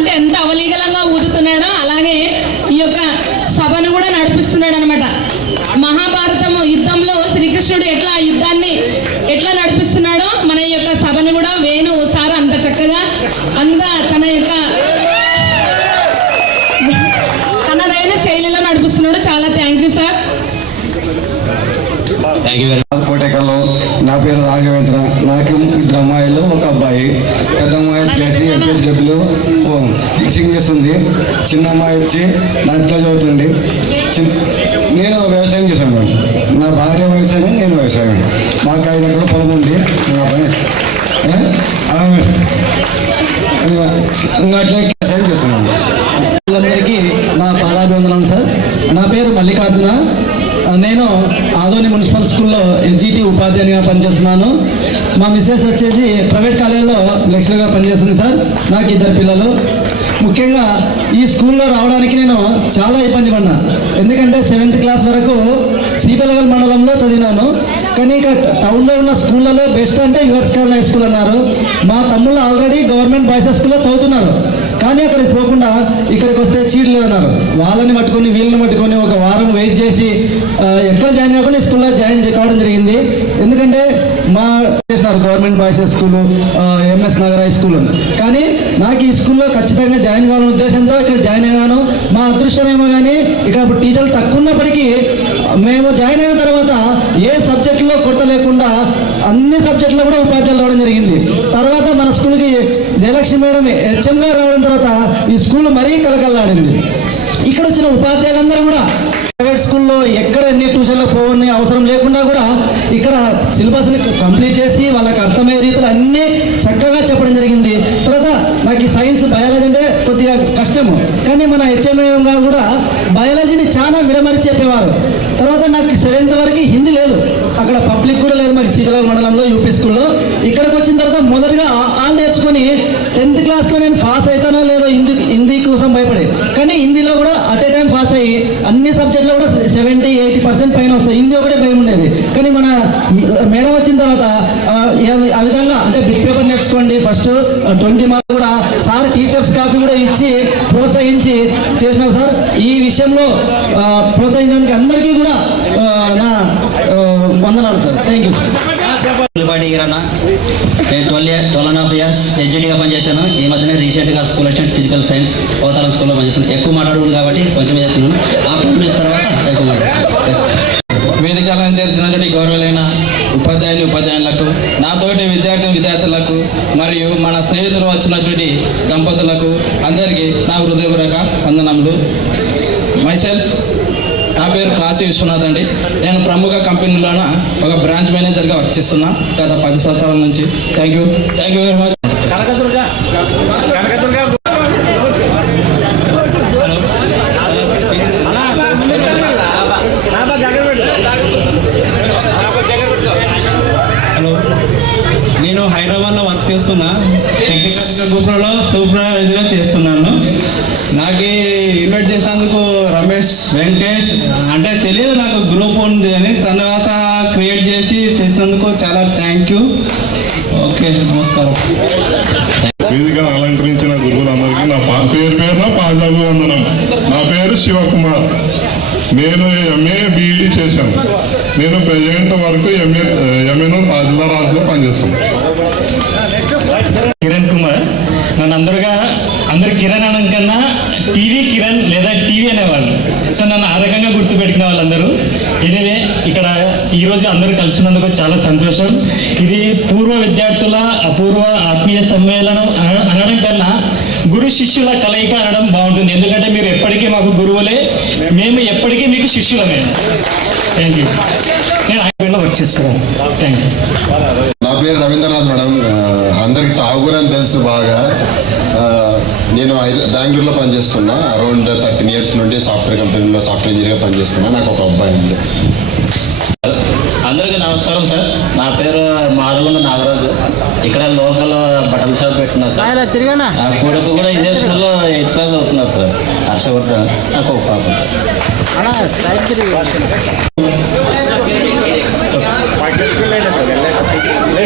అంటే ఎంత అవలీగలంగా ఊదుతున్నాడో అలాగే ఈ యొక్క సభను కూడా నడిపిస్తున్నాడు అనమాట. మహాభారతం యుద్ధంలో శ్రీకృష్ణుడు ఎట్లా ఆ యుద్ధాన్ని ఎట్లా నడిపిస్తున్నాడో మన యొక్క సభను కూడా వేణు సార్ అంత చక్కగా తన యొక్క తనదైన శైలిలో నడిపిస్తున్నాడు. చాలా థ్యాంక్ యూ సార్. కోటేకల్లో నా పేరు రాఘవేంద్ర. నాకు 2 అమ్మాయిలు 1 అబ్బాయి. పెద్ద అమ్మాయి వచ్చేసి ఎంపీఎస్డబ్ల్యూ టీచింగ్ చేస్తుంది. చిన్న అమ్మాయి వచ్చి 9th క్లాస్ చదువుతుంది. నేను వ్యవసాయం చేశాను మేడం. నా భార్య వ్యవసాయం, నేను వ్యవసాయం. మాకు 5 ఎకరాల పొలం ఉంది. నా పని అట్లే వ్యవసాయం చేస్తున్నాను. అందరికీ నా పాదాభివందనం సార్. నా పేరు మల్లికార్జున. నేను ఆదోని మున్సిపల్ స్కూల్లో ఎన్జిటి ఉపాధ్యాయునిగా పనిచేస్తున్నాను. మా మిస్సెస్ వచ్చేసి ప్రైవేట్ కాలేజీలో లెక్చరర్గా పనిచేస్తుంది సార్. నాకు 2 పిల్లలు. ముఖ్యంగా ఈ స్కూల్లో రావడానికి నేను చాలా ఇబ్బంది పడినా. ఎందుకంటే 7th క్లాస్ వరకు సిపిఎల్గల్ మండలంలో చదివినాను. కానీ ఇక టౌన్లో ఉన్న స్కూళ్ళలో బెస్ట్ అంటే యువర్స్ కాలనీ హై స్కూల్ అన్నారు. మా తమ్ముళ్ళు ఆల్రెడీ గవర్నమెంట్ బాయ్స్ స్కూల్లో చదువుతున్నారు. కానీ అక్కడికి పోకుండా ఇక్కడికి వస్తే చీట్లు అన్నారు. వాళ్ళని పట్టుకొని వీళ్ళని పట్టుకొని 1 వారం వెయిట్ చేసి ఎక్కడ జాయిన్ కాకుండా ఈ స్కూల్లో జాయిన్ కావడం జరిగింది. ఎందుకంటే మా చేసినారు government boys school, MS Nagar high school. కానీ నాకు ఈ స్కూల్లో ఖచ్చితంగా జాయిన్ కావాలనే ఉద్దేశంతో ఇక్కడ జాయిన్ అయినాను. మా అదృష్టమేమో కానీ ఇక్కడ టీచర్లు తక్కువ ఉన్నప్పటికీ మేము జాయిన్ అయిన తర్వాత ఏ సబ్జెక్టులో కొరత లేకుండా అన్ని సబ్జెక్టులో కూడా ఉపాధ్యాయులు రావడం జరిగింది. తర్వాత మన స్కూల్కి జయలక్ష్మి మేడం హెచ్ఎంగా రావడం తర్వాత ఈ స్కూల్ మరీ కలకల్లాడింది. ఇక్కడ వచ్చిన ఉపాధ్యాయులందరూ కూడా ప్రైవేట్ స్కూల్లో ఎక్కడ ఎన్ని ట్యూషన్లో పోవని అవసరం లేకుండా కూడా ఇక్కడ సిలబస్ని కంప్లీట్ చేసి వాళ్ళకి అర్థమయ్యే రీతిలో అన్నీ చక్కగా చెప్పడం జరిగింది. తర్వాత నాకు ఈ సైన్స్ బయాలజీ అంటే కొద్దిగా కష్టము, కానీ మన హెచ్ఎంఏ గారు కూడా బయాలజీని చాలా విడమరిచి చెప్పేవారు. తర్వాత నాకు 7th వరకు హిందీ లేదు, అక్కడ పబ్లిక్ కూడా లేదు మాకు సిపిఎల్ మండలంలో యూపీ స్కూల్లో. ఇక్కడికి వచ్చిన తర్వాత మొదటగా ఆల్ నేర్చుకొని 10th క్లాస్లో నేను పాస్ అవుతానో లేదో హిందీ కోసం భయపడే, కానీ హిందీలో కూడా అట్ ఏ టైం పాస్ అయ్యి అన్ని సబ్జెక్టులో కూడా 70-80% పైన వస్తాయి. హిందీ ఒకటే భయం ఉండేది. కానీ మన మేడం వచ్చిన తర్వాత ఆ విధంగా అంటే బిట్ పేపర్ నేర్చుకోండి ఫస్ట్ 20 మార్క్స్ కూడా సార్ టీచర్స్ కాపీ కూడా ఇచ్చి ప్రోత్సహించి చేసినారు సార్. ఈ విషయంలో ప్రోత్సహించడానికి అందరికీ కూడా నా వందనాలు సార్. Thank you sir. నేను 12.5 years ఎడ్యుటీగా పనిచేశాను. ఈ మధ్యనే రీసెంట్గా స్కూల్ అసిస్టెంట్ ఫిజికల్ సైన్స్ అవతారం స్కూల్లో పనిచేస్తాను. ఎక్కువ మాట్లాడకూడదు కాబట్టి కొంచెం చెప్తున్నాను. ఆఫ్టర్ తర్వాత ఎక్కువ వేదికలను చేర్చినటువంటి గౌరవులైన ఉపాధ్యాయులకు, నాతోటి విద్యార్థులకు మరియు మన స్నేహితులు వచ్చినటువంటి దంపతులకు అందరికీ నా హృదయపూర్వక వందనములు. మైసెల్ఫ్ నా పేరు కాశీ విశ్వనాథ్ అండి. నేను ప్రముఖ కంపెనీలోన ఒక బ్రాంచ్ మేనేజర్గా వర్క్ చేస్తున్నా గత 10 సంవత్సరాల నుంచి. Thank you very much. Hello, నేను హైదరాబాద్లో వర్క్ చేస్తున్నా. టెక్నికల్ గ్రూప్లో సూపర్వైజర్గా చేస్తున్నాను. నాకు ఇన్వైట్ చేసినందుకు రమేష్ వెంకటేష్ అంటే తెలియదు నాకు గ్రూప్ ఉంది అని, తర్వాత క్రియేట్ చేసినందుకు చాలా థ్యాంక్ యూ. ఓకే, నమస్కారం. వేదికను అలంకరించిన గురువులందరికీ నా పేరున పాదాభివందనం. నా పేరు శివకుమార్. నేను ఎంఏ బీఈడి చేశాను. నేను ప్రెజెంట్ వరకు ఎంఏను తహసీల్దార్ ఆఫీస్లో పనిచేస్తాను. కిరణ్ కుమార్. నన్ను అందరూ కిరణ్ అనడం కన్నా టీవీ కిరణ్ లేదా టీవీ అనేవాళ్ళు. సో నన్ను ఆ రకంగా గుర్తుపెట్టుకునే వాళ్ళందరూ. ఇదే ఇక్కడ ఈరోజు అందరూ కలిసినందుకు చాలా సంతోషం. ఇది పూర్వ విద్యార్థుల అపూర్వ ఆత్మీయ సమ్మేళనం అనడం కన్నా గురు శిష్యుల కలయిక అనడం బాగుంటుంది. ఎందుకంటే మీరు ఎప్పటికీ మాకు గురువులే, మేము ఎప్పటికీ మీకు శిష్యులమే. Thank you. నేను ఐపీఎల్లో వర్క్ చేస్తున్నాను. Thank you. నా పేరు రవీంద్రనాథ్ మేడం. అందరికి ఠాగూర్ అని తెలుసు బాగా. నేను బెంగళూరులో పనిచేస్తున్నా. అరౌండ్ 13 years నుండి సాఫ్ట్వేర్ కంపెనీలో సాఫ్ట్వేర్ ఇంజనీర్గా పనిచేస్తున్నా. నాకు ఒక అబ్బాయి ఉంది. అందరికీ నమస్కారం సార్. నా పేరు మాధవగుండ నాగరాజు. ఇక్కడ లోకల్ బట్టల షాప్ పెట్టినా సార్. నా కొడుకు కూడా ఇదే స్కూల్లో 8th class అవుతున్నారు సార్. హర్షవర్ధన్. నాకు ఒక పాప.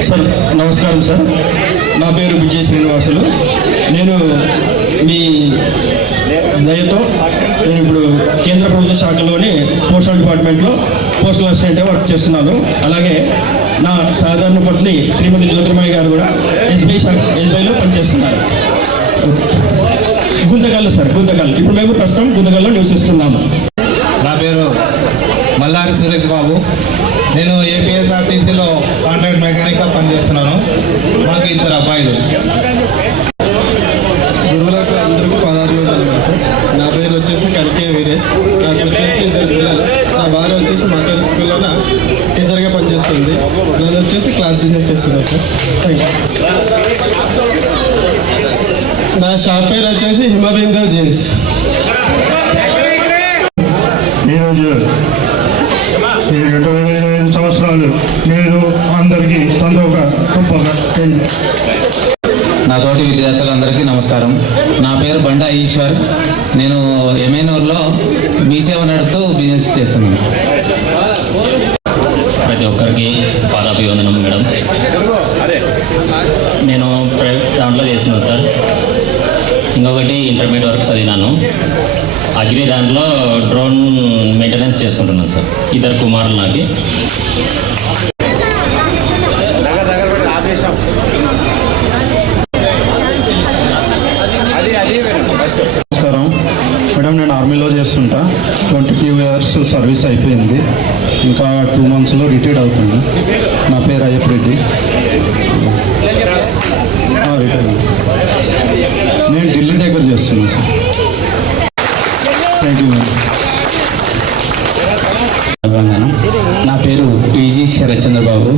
సార్ నమస్కారం సార్. నా పేరు విజయ శ్రీనివాసులు. నేను మీ దయతో నేను ఇప్పుడు కేంద్ర ప్రభుత్వ శాఖలోని పోస్టల్ డిపార్ట్మెంట్లో పోస్టల్ అసిస్టెంట్గా వర్క్ చేస్తున్నాను. అలాగే నా సాధారణ పత్ని శ్రీమతి జ్యోతిర్మయ్య గారు కూడా ఎస్బీఐలో పనిచేస్తున్నారు. గుంతకల్ సార్, గుంతకల్. ఇప్పుడు మేము ప్రస్తుతం గుంతకల్లో నివసిస్తున్నాము. నా పేరు మల్లారి సురేష్ బాబు. నేను ఏపీఎస్ఆర్టీసీలో కాంట్రాక్ట్ మెకానిక్గా పనిచేస్తున్నాను. మాకు 2 అబ్బాయిలు. గురువులకు అందరికీ పదార్థాలు సార్. నా పేరు వచ్చేసి కల్కే వీరేష్. నాకు వచ్చేసి 2 పిల్లలు. నా భార్య వచ్చేసి మా స్కూల్లో టీచర్గా పనిచేస్తుంది. నేను వచ్చేసి క్లాస్ టీచర్ చేస్తున్నాను సార్. Thank you. నా షాప్ పేరు వచ్చేసి హిమబిందు జీన్స్. ఈరోజు ఈ 25 సంవత్సరాలు నేను అందరికీ సంతోషంగా గొప్పగా నా తోటి విద్యార్థులందరికీ నమస్కారం. నా పేరు బండా ఈశ్వర్. నేను ఎమ్మెనూరులో మీ సేవ నడుపుతూ బిజినెస్ చేస్తున్నాను. ప్రతి ఒక్కరికి పాదాభివందనం మేడం. నేను ప్రైవేట్ దాంట్లో చేస్తున్నాను సార్. ఇంకొకటి ఇంటర్మీడియట్ వరకు చదివినాను. అగ్రి దాంట్లో డ్రోన్ మెయింటెనెన్స్ చేసుకుంటున్నాను సార్. 2 కుమారులు నాకు. నమస్కారం మేడం. నేను ఆర్మీలో చేస్తుంటా. 22 years సర్వీస్ అయిపోయింది. ఇంకా 2 monthsలో రిటైర్డ్ అవుతుంది. నా పేరు అయ్యప్ప రెడ్డి. రిటైర్డ్. నేను ఢిల్లీ దగ్గర చేస్తున్నాను సార్. Thank you madam. నా పేరు పీజీ శరత్చంద్రబాబు.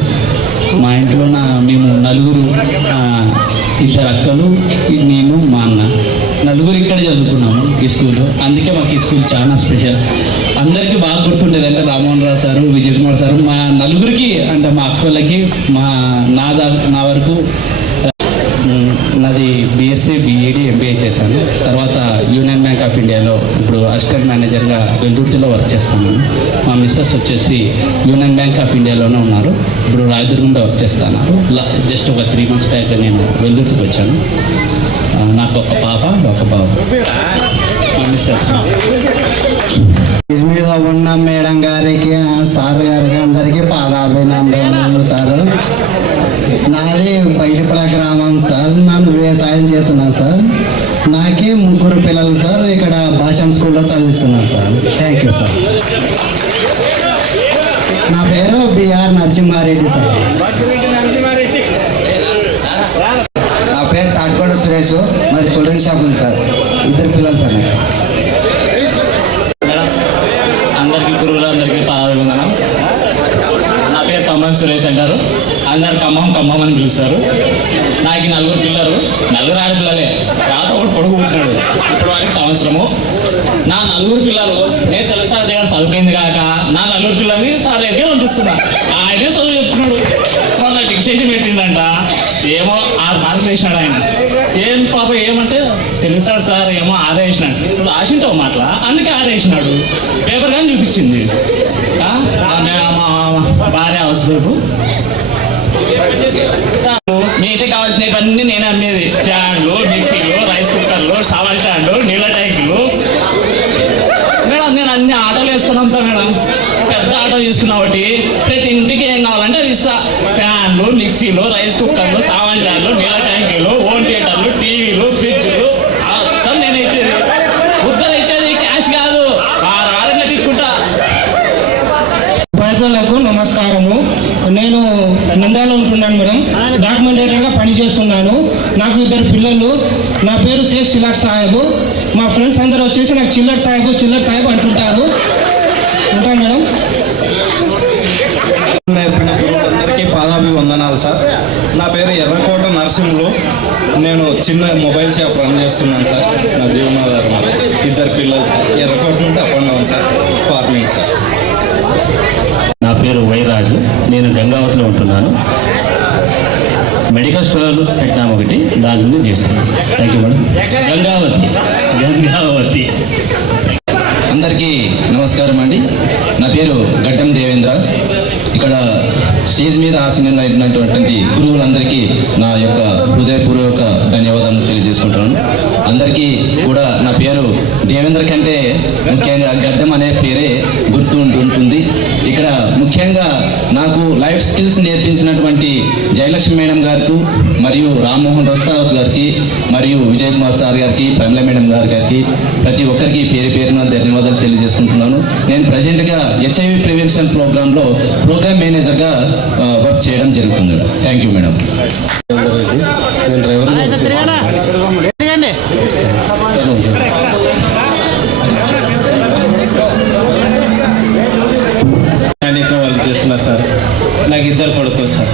మా ఇంట్లో మేము నలుగురు, 2 అక్కలు, నేను, మా అన్న. నలుగురు ఇక్కడ చదువుకున్నాము ఈ స్కూల్లో. అందుకే మాకు ఈ స్కూల్ చాలా స్పెషల్. అందరికీ బాగా గుర్తుండేది అంటే రామ్మోహన్ రావు సారు, విజయ్ కుమార్ సారు. మా నలుగురికి అంటే మా అక్కలకి, నా వరకు నాది బీఎస్సీ, బీఈడి, ఎంబీఏ చేశాను. తర్వాత యూనియన్ బ్యాంక్ ఆఫ్ ఇండియాలో ఇప్పుడు అసిస్టెంట్ మేనేజర్గా వెల్దుర్తిలో వర్క్ చేస్తాను. మా మిస్సెస్ వచ్చేసి యూనియన్ బ్యాంక్ ఆఫ్ ఇండియాలోనే ఉన్నారు. ఇప్పుడు రాయదుర్గంలో వర్క్ చేస్తాను. జస్ట్ ఒక 3 months బ్యాక్ నేను వెల్దుర్తికి వచ్చాను. నాకు ఒక పాప, ఒక బాబు. మా మిస్సెస్. మీద ఉన్న మేడం గారికి, సార్ గారికి అందరికీ పాదాభినందనలు సార్. నాది బయటపల గ్రామం సార్. నన్ను వ్యవసాయం చేస్తున్నాను సార్. నాకే 3 పిల్లలు సార్. ఇక్కడ భాషం స్కూల్లో చదివిస్తున్నాను సార్. Thank you sir. నా పేరు బిఆర్ నరసింహారెడ్డి సార్. నా పేరు తాటికోట సురేష్. మరి చిల్డ్రన్ షాప్ ఉంది సార్. 2 పిల్లలు సార్. మేడం అందరికీ గురువులందరికీ పాదాభివందనం. నా పేరు ఖమ్మం సురేష్ అంటారు. అందరు ఖమ్మం అని పిలుస్తారు. నాకు 4 పిల్లలు, 4 ఆడపిల్లలే. రాత ఒకటి పొడుగు పుట్టినాడు. ఇప్పుడు వారికి 1 సంవత్సరము. నా 4 పిల్లలు నేను తెలుగు సార్ దగ్గర చదువుకుంది కాక నా 4 పిల్లల్ని సార్ దగ్గర పంపిస్తున్నా. ఆయనే చదువు చెప్తున్నాడు. వాళ్ళ డిక్షేషన్ పెట్టిండంట. ఏమో 6 మార్కులు వేసినాడు ఆయన. ఏం పాప ఏమంటే తెలుగు సార్ ఏమో 6 వేసినాడు. ఇప్పుడు రాసింటావు మాటల, అందుకే 6 వేసినాడు. పేపర్ కానీ చూపించింది. మా భార్య హౌస్ వైఫ్. మీ ఇంటికి కావాల్సినవన్నీ నేను అమ్మేది. ఫ్యాన్లు, మిక్సీలు, రైస్ కుక్కర్లు, సామాన్ స్టాండ్లు, నీళ్ళ ట్యాంకులు. మేడం నేను అన్ని ఆటోలు వేసుకుని అమ్ముతా మేడం. పెద్ద ఆటో తీసుకున్నా ఒకటి. ప్రతి ఇంటికి ఏం కావాలంటే అవి ఇస్తా. ఫ్యాన్లు, మిక్సీలు, రైస్ కుక్కర్లు, సామాన్ స్టాండ్లు, నీళ్ళ ట్యాంకులు, హోమ్ థియేటర్లు, టీవీలు, ఫ్రిడ్జ్లు మొత్తం నేను ఇచ్చేది. ఉత్తర ఇచ్చేది క్యాష్ కాదు. 6 వారాలు తీసుకుంటా. ప్రజలకు నమస్కారము. నేను నంద్యాలలో ఉంటున్నాను మేడం. డాక్యుమెంటేటర్గా పనిచేస్తున్నాను. నాకు 2 పిల్లలు. నా పేరు షేక్ చిల్లట్ సాహెబ్. మా ఫ్రెండ్స్ అందరూ వచ్చేసి నాకు చిల్లట్ సాహెబ్ అంటుంటారు. ఉంటాను మేడం. నేర్పిన గురువులందరికీ పాదాభివందనాలు సార్. నా పేరు ఎర్రకోట నరసింహులు. నేను చిన్న మొబైల్ షాప్ రన్ చేస్తున్నాను సార్. నా జీవనాధారం 2 పిల్లలు సార్. ఎర్రకోట నుండి up and down sir. Farming sir. నా పేరు వైరాజు. నేను గంగావతిలో ఉంటున్నాను. మెడికల్ స్టోర్ పెట్టినాము ఒకటి, దాని చేస్తున్నాను. Thank you madam. గంగావతి. అందరికీ నమస్కారం అండి. నా పేరు గడ్డం దేవేంద్ర. ఇక్కడ స్టేజ్ మీద ఆసీనులైనటువంటి గురువులందరికీ నా యొక్క హృదయపూర్వక ధన్యవాదాలు తెలియజేసుకుంటున్నాను. అందరికీ కూడా నా పేరు దేవేంద్ర కంటే ముఖ్యంగా గడ్డం అనే పేరే గుర్తు ఉంటుంది. ఇక్కడ ముఖ్యంగా నాకు లైఫ్ స్కిల్స్ నేర్పించినటువంటి జయలక్ష్మి మేడం గారికి మరియు రామ్మోహన్ రావు గారికి మరియు విజయ్ కుమార్ సార్ గారికి ప్రమిళ మేడం గారికి ప్రతి ఒక్కరికి పేరు పేరున ధన్యవాదాలు తెలియజేసుకుంటున్నాను. నేను ప్రజెంట్గా హెచ్ఐవి ప్రివెన్షన్ ప్రోగ్రాంలో ప్రోగ్రామ్ మేనేజర్గా వర్క్ చేయడం జరుగుతుంది. Thank you madam. నేను డ్రైవర్ వాళ్ళు చేస్తున్నా సార్. నాకు 2 కొడుకులు సార్.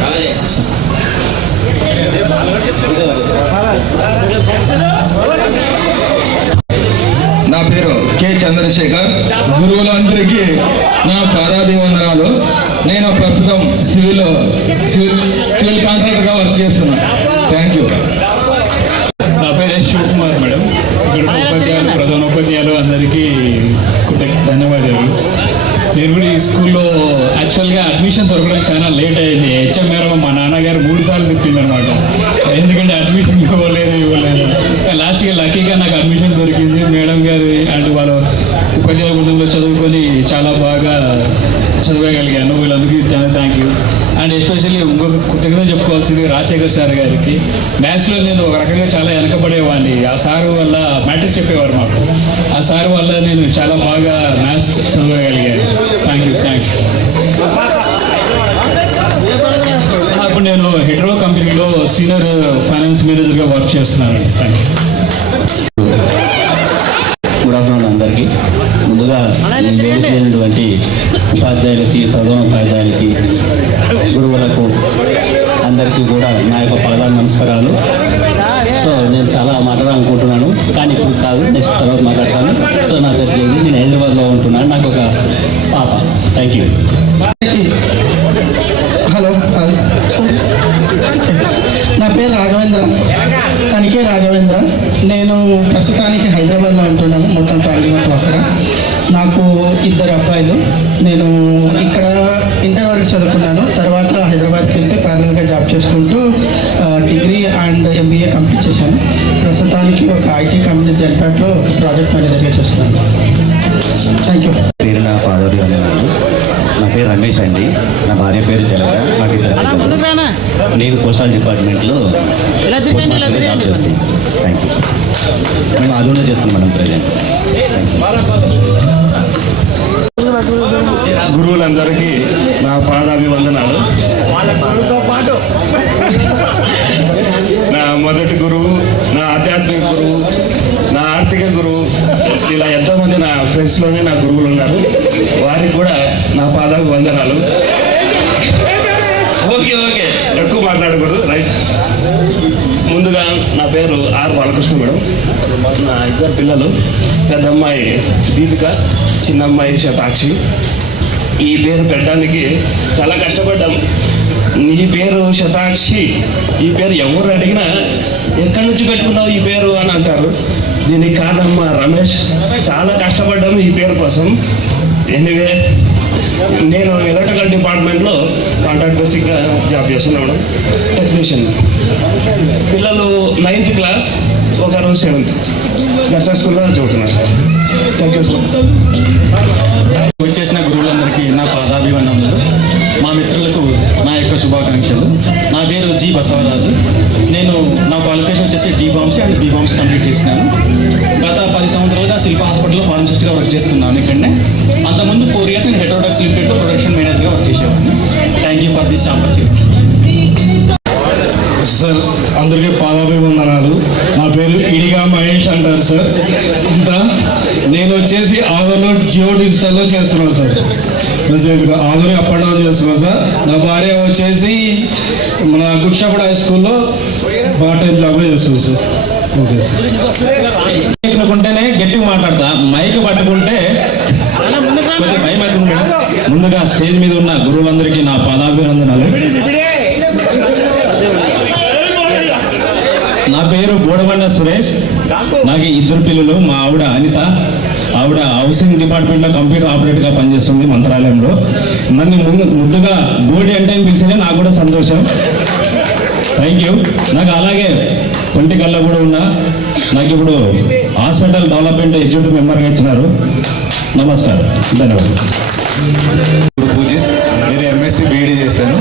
నా పేరు కె చంద్రశేఖర్. గురువులందరికీ నా పాదాభివందనాలు. నేను ప్రస్తుతం సివిల్ కాంట్రాక్టర్గా వర్క్ చేస్తున్నాను. Thank you. నా పేరు ఎస్ శివకుమార్ మేడం. ఇక్కడ ఉపాధ్యాయులు ప్రధానోపాధ్యాయులు అందరికీ ధన్యవాదాలు. నేను కూడా ఈ స్కూల్లో యాక్చువల్గా అడ్మిషన్ దొరకడం చాలా లేట్ అయింది. హెచ్ఎం మేడం మా నాన్నగారు 3 సార్లు తిప్పిందనమాట. ఎందుకంటే అడ్మిషన్ ఇవ్వలేదు. లాస్ట్గా లక్కీగా నాకు అడ్మిషన్ దొరికింది. మేడం గారు అండ్ వాళ్ళ ఉపాధ్యాయ బృందంలో చదువుకొని చాలా బాగా చదవగలిగాను. వీళ్ళందరికీ చాలా థ్యాంక్ యూ. అండ్ ఎస్పెషల్లీ ఇంకొక కృతజ్ఞత చెప్పుకోవాల్సింది రాజశేఖర్ సార్ గారికి. మ్యాథ్స్లో నేను ఒక రకంగా చాలా వెనకబడేవాడిని. ఆ సారు వల్ల మ్యాట్రిక్స్ చెప్పేవారు మాకు. ఆ సార్ వల్ల నేను చాలా బాగా మ్యాథ్స్ చదవగలిగాను. Thank you. అప్పుడు నేను హెడ్రో కంపెనీలో సీనియర్ ఫైనాన్స్ మేనేజర్గా వర్క్ చేస్తున్నాను. Thank you. గుడ్ ఆఫ్టర్నూన్ అందరికీ. ముందుగా చేసినటువంటి ఉపాధ్యాయులకి, ప్రధానోపాధ్యాయులకి, గురువులకు అందరికీ కూడా నా యొక్క పాదాల నమస్కారాలు. సో నేను చాలా మాట్లాడాలనుకుంటున్నాను, కానీ ఇప్పుడు కాదు, నెక్స్ట్ తర్వాత మాట్లాడతాను. సో నా పేరు జగదీష్, నేను హైదరాబాద్లో ఉంటున్నాను. నాకు ఒక పాప. Thank you. హలో, నా పేరు రాఘవేంద్ర, కనికే రాఘవేంద్ర. నేను ప్రస్తుతానికి హైదరాబాద్లో ఉంటున్నాను. మొత్తం ఫ్యామిలీ మొత్తం అక్కడ. నాకు 2 అబ్బాయిలు. నేను ఇక్కడ ఇంటర్ వరకు చదువుకున్నాను. తర్వాత హైదరాబాద్కి వెళ్తే ప్యారలల్గా జాబ్ చేసుకుంటూ డిగ్రీ అండ్ MBA కంప్లీట్ చేశాను. ప్రస్తుతానికి ఒక IT కంపెనీ జెన్పాట్లో ప్రాజెక్ట్ మేనేజర్గా చేస్తున్నాను. Thank you. పేరు నా పాదవతి వందనాలు. నా పేరు రమేష్ అండి. నా భార్య పేరు జలజ. నాకు 2 పిల్లలు. నేను పోస్టల్ డిపార్ట్మెంట్లో పోస్ట్ మాస్టర్గా జాబ్ చేస్తాను. Thank you. మేము ఆదోళన చేస్తున్నాం మేడం ప్రజెంట్. గురువులందరికీ నా పాదాభివందనాలు. నా మొదటి గురువు, నా ఆధ్యాత్మిక గురువు, నా ఆర్థిక గురువు, ఇలా ఎంతోమంది నా ఫ్రెండ్స్లోనే నా గురువులు ఉన్నారు. వారికి కూడా నా పాదాభివందనాలు. ఓకే ఎక్కువ మాట్లాడకూడదు, రైట్. ముందుగా నా పేరు ఆర్ బాలకృష్ణ మేడం. నా 2 పిల్లలు, పెద్ద అమ్మాయి దీపిక, చిన్న అమ్మాయి శతాక్షి. ఈ పేరు పెట్టడానికి చాలా కష్టపడ్డాం. నీ పేరు శతాక్షి, ఈ పేరు ఎవరు అడిగినా ఎక్కడి నుంచి పెట్టుకున్నావు ఈ పేరు అని అంటారు. దీనికి కారణం మా రమేష్. చాలా కష్టపడ్డాము ఈ పేరు కోసం. ఎనీవే, నేను ఎలక్ట్రికల్ డిపార్ట్మెంట్లో కాంట్రాక్ట్ బేసిక్గా జాబ్ చేస్తున్నాను, టెక్నీషియన్. పిల్లలు 9th క్లాస్, ఒకరు 7th. నర్సరీ స్కూల్లో చదువుతున్నారు. Thank you sir. వచ్చేసిన గురువులందరికీ నా పాదాభివందనలు. మా మిత్రులకు నా యొక్క శుభాకాంక్షలు. నా పేరు జి బసవరాజు. నేను నా క్వాలిఫికేషన్ వచ్చేసి D.Pharmacy అండ్ B.Pharmacy కంప్లీట్ చేసినాను. గత 10 సంవత్సరాలుగా శిల్ప హాస్పిటల్లో ఫార్మసిస్ట్గా వర్క్ చేస్తున్నాను ఇక్కడనే. అంతకుముందు 4 years నేను హెటరోడాక్స్ లిమిటెడ్లో ప్రొడక్షన్ మేనేజర్గా వర్క్ చేసేవాడిని. Thank you for this opportunity. Sir అందరికీ పాదాభివందనాలు. నా పేరు ఇడిగా మహేష్ అంటారు సార్. ఇంకా నేను వచ్చేసి ఆదోలో జియో డిజిటల్లో చేస్తున్నాను సార్. ప్రెసిడెంట్గా ఆదోని అప్ అండ్ డౌన్ చేస్తున్నాను సార్. నా భార్య వచ్చేసి మన గుడ్షాపూడ హై స్కూల్లో పార్ట్ టైం జాబ్లో చేస్తున్నాను సార్. Okay sir. పట్టుకుంటేనే గట్టిగా మాట్లాడతా, మైక్ పట్టుకుంటే కొంచెం భయం అవుతుంది మేడం. ముందుగా స్టేజ్ మీద ఉన్న గురువులందరికీ నా పాదాభివందనాలు. నా పేరు బోడబండ సురేష్. నాకు 2 పిల్లలు. మా ఆవిడ అనిత. ఆవిడ హౌసింగ్ డిపార్ట్మెంట్లో కంప్యూటర్ ఆపరేటర్గా పనిచేస్తుంది మంత్రాలయంలో. నన్ను ముద్దుగా బోడి అంటే పిలిచినా నాకు కూడా సంతోషం. Thank you. నాకు అలాగే పొలిటికల్లో కూడా ఉన్నా నాకు ఇప్పుడు హాస్పిటల్ డెవలప్మెంట్ ఎగ్జిక్యూటివ్ మెంబర్గా ఇచ్చినారు. నమస్కారం, ధన్యవాదాలు. పూజ, నేను ఎంఎస్సి బీఈడీ చేశాను.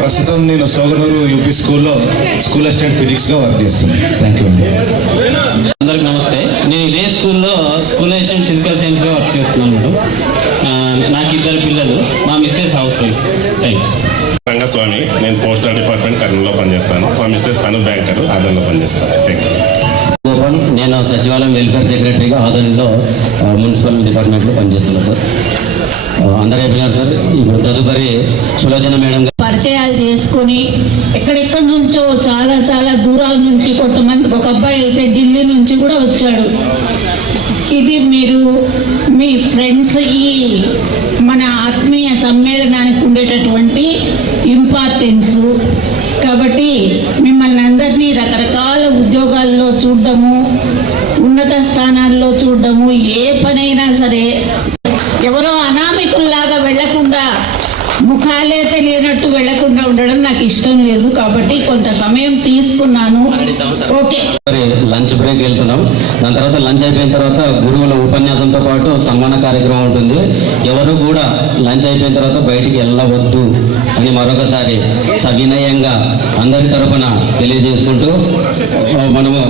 ప్రస్తుతం నేను సోగనూరు యూపీ స్కూల్ అసిస్టెంట్ ఫిజిక్స్గా వర్క్ చేస్తున్నాను. థ్యాంక్ యూ అండి. అందరికి నమస్తే. నేను ఇదే స్కూల్లో స్కూల్ అసిస్టెంట్ ఫిజికల్ సైన్స్గా వర్క్ చేస్తున్నాను మేడం. నాకు 2 పిల్లలు, మా Mrs housewife. Thank you. Rangaswamy, నేను పోస్టల్ డిపార్ట్మెంట్ కర్నూలులో పనిచేస్తాను. మా మిస్సెస్ తను బ్యాంకర్, ఆదరణలో పనిచేస్తాను. Thank you. గోపాల్, నేను సచివాలయం వెల్ఫేర్ సెక్రటరీగా ఆదరణలో మున్సిపల్ డిపార్ట్మెంట్లో పనిచేస్తున్నాను సార్. అందరూ అయిపోయినారు సార్. ఇప్పుడు తదుపరి సులోచన మేడం గారు పరిచయాలు చేసుకొని ఎక్కడెక్కడి నుంచో చాలా చాలా దూరాల నుంచి కొంతమంది, ఒక అబ్బాయి అయితే ఢిల్లీ నుంచి కూడా వచ్చాడు. ఇది మీరు మీ ఫ్రెండ్స్ ఈ మన ఆత్మీయ సమ్మేళనానికి ఉండేటటువంటి ఇంపార్టెన్స్. కాబట్టి మిమ్మల్ని అందరినీ రకరకాల ఉద్యోగాల్లో చూడడము, ఉన్నత స్థానాల్లో చూడడము, ఏ పనైనా సరే ఎవరో అనామికుల్లాగా వెళ్లకుండా, ముఖాలే తెలియనట్టు వెళ్లకుండా ఉండడం నాకు ఇష్టం లేదు. కాబట్టి కొంత సమయం తీసుకున్నాను. ఓకే, లంచ్ బ్రేక్ వెళ్తున్నాం. దాని తర్వాత లంచ్ అయిపోయిన తర్వాత గురువుల ఉపన్యాసంతో పాటు సన్మాన కార్యక్రమం ఉంటుంది. ఎవరు కూడా లంచ్ అయిపోయిన తర్వాత బయటికి వెళ్ళవద్దు అని మరొకసారి సవినయంగా అందరి తరపున తెలియజేసుకుంటూ మనము